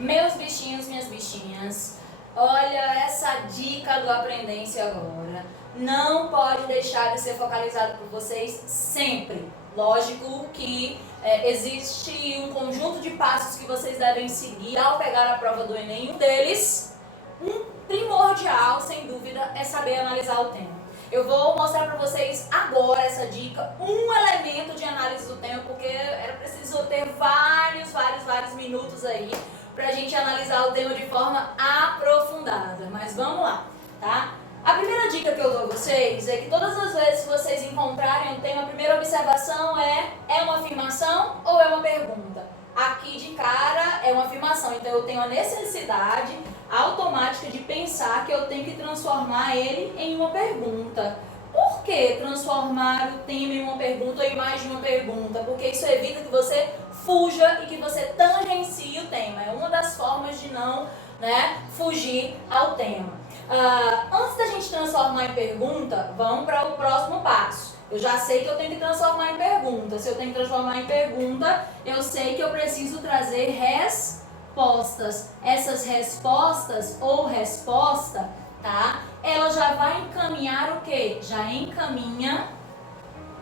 Meus bichinhos, minhas bichinhas, olha essa dica do Aprendência Agora. Não pode deixar de ser focalizado por vocês sempre. Lógico que existe um conjunto de passos que vocês devem seguir ao pegar a prova do Enem. Um deles, um primordial, sem dúvida, é saber analisar o tema. Eu vou mostrar para vocês agora essa dica, um elemento de análise do tema, porque era preciso ter vários minutos aí pra gente analisar o tema de forma aprofundada. Mas vamos lá, tá? A primeira dica que eu dou a vocês é que todas as vezes que vocês encontrarem um tema, a primeira observação é uma afirmação ou é uma pergunta? Aqui de cara é uma afirmação, então eu tenho a necessidade automática de pensar que eu tenho que transformar ele em uma pergunta. Por que transformar o tema em uma pergunta ou em mais de uma pergunta? Porque isso evita que você fuja e que você tangencie o tema. É uma das formas de não fugir ao tema. Antes da gente transformar em pergunta, vamos para o próximo passo. Eu já sei que eu tenho que transformar em pergunta. Se eu tenho que transformar em pergunta, eu sei que eu preciso trazer respostas. Essas respostas ou resposta, tá? Ela já vai encaminhar o quê? Já encaminha,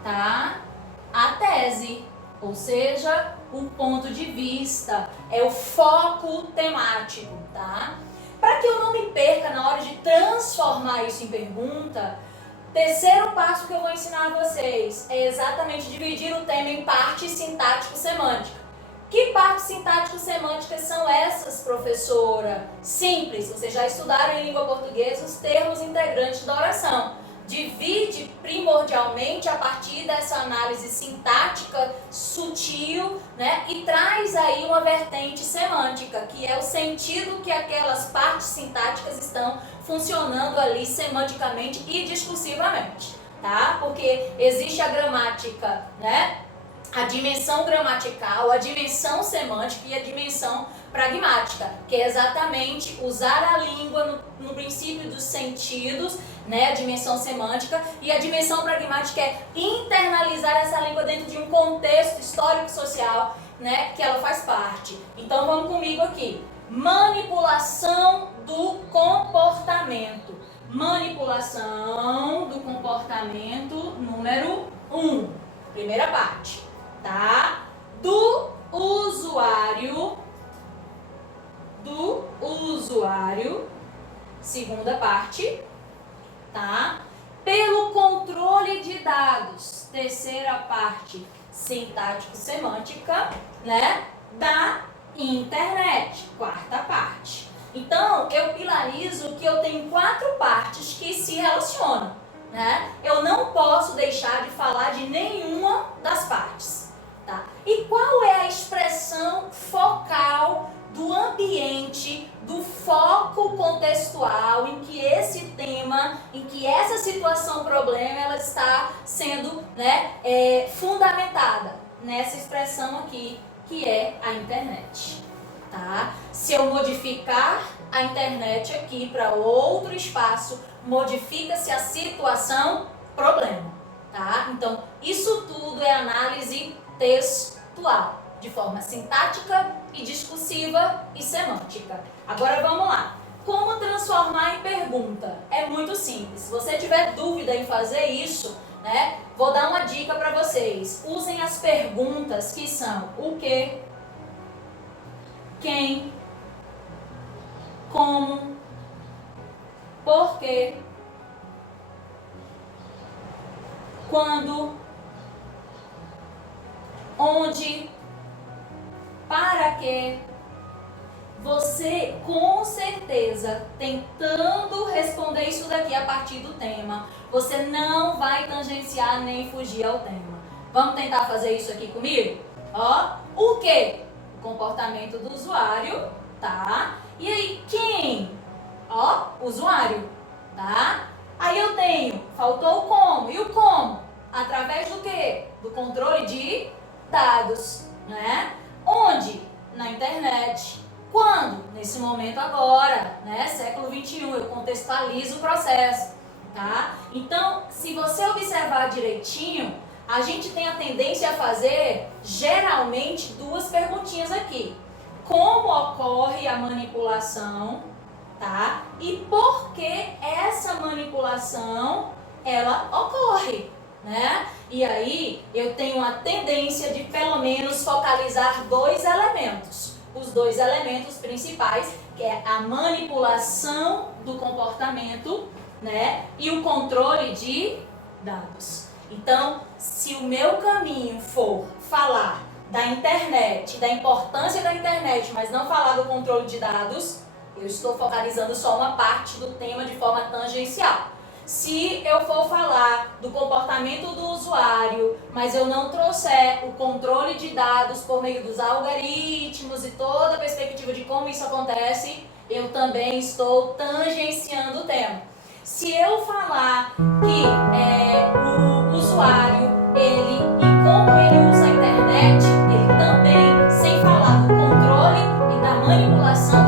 tá? A tese, ou seja, o ponto de vista, é o foco temático, tá? Para que eu não me perca na hora de transformar isso em pergunta, terceiro passo que eu vou ensinar a vocês é exatamente dividir o tema em partes sintático-semântica. Que partes sintático-semânticas são essas, professora? Simples, vocês já estudaram em língua portuguesa os termos integrantes da oração. Divide primordialmente a partir dessa análise sintática sutil, e traz aí uma vertente semântica, que é o sentido que aquelas partes sintáticas estão funcionando ali semanticamente e discursivamente, tá? Porque existe a gramática, a dimensão gramatical, a dimensão semântica e a dimensão pragmática, que é exatamente usar a língua no princípio dos sentidos, a dimensão semântica, e a dimensão pragmática é internalizar essa língua dentro de um contexto histórico-social, que ela faz parte. Então vamos comigo aqui. Manipulação do comportamento. Manipulação do comportamento número 1. Primeira parte, tá? Do usuário. Segunda parte, tá? Pelo controle de dados. Terceira parte, sintático-semântica, da internet. Quarta parte. Então, eu pilarizo que eu tenho 4 partes que se relacionam, Eu não posso deixar de falar de nenhuma das partes, tá? E qual é a expressão focal do ambiente, do foco contextual em que esse tema, em que essa situação, problema, ela está sendo fundamentada nessa expressão aqui, que é a internet, tá? Se eu modificar a internet aqui para outro espaço, modifica-se a situação, problema, tá? Então, isso tudo é análise textual, de forma sintática e discursiva e semântica. Agora vamos lá. Como transformar em pergunta? É muito simples. Se você tiver dúvida em fazer isso, vou dar uma dica para vocês. Usem as perguntas que são o que, quem, como, por quê, quando, onde, para quê. Você, com certeza, tentando responder isso daqui a partir do tema, você não vai tangenciar nem fugir ao tema. Vamos tentar fazer isso aqui comigo? O que? O comportamento do usuário, tá? E aí, quem? Usuário, tá? Aí eu tenho, faltou o como. E o como? Através do quê? Do controle de dados, Onde? Na internet. Quando? Nesse momento agora, século XXI, eu contextualizo o processo, tá? Então, se você observar direitinho, a gente tem a tendência a fazer, geralmente, 2 perguntinhas aqui. Como ocorre a manipulação, tá? E por que essa manipulação ela ocorre, né? E aí eu tenho a tendência de pelo menos focalizar dois elementos. Os dois elementos principais, que é a manipulação do comportamento, né? E o controle de dados. Então, se o meu caminho for falar da internet, da importância da internet, mas não falar do controle de dados, eu estou focalizando só uma parte do tema de forma tangencial. Se eu for falar do comportamento do usuário, mas eu não trouxer o controle de dados por meio dos algoritmos e toda a perspectiva de como isso acontece, eu também estou tangenciando o tema. Se eu falar que o usuário, ele e como ele usa a internet, ele também, sem falar do controle e da manipulação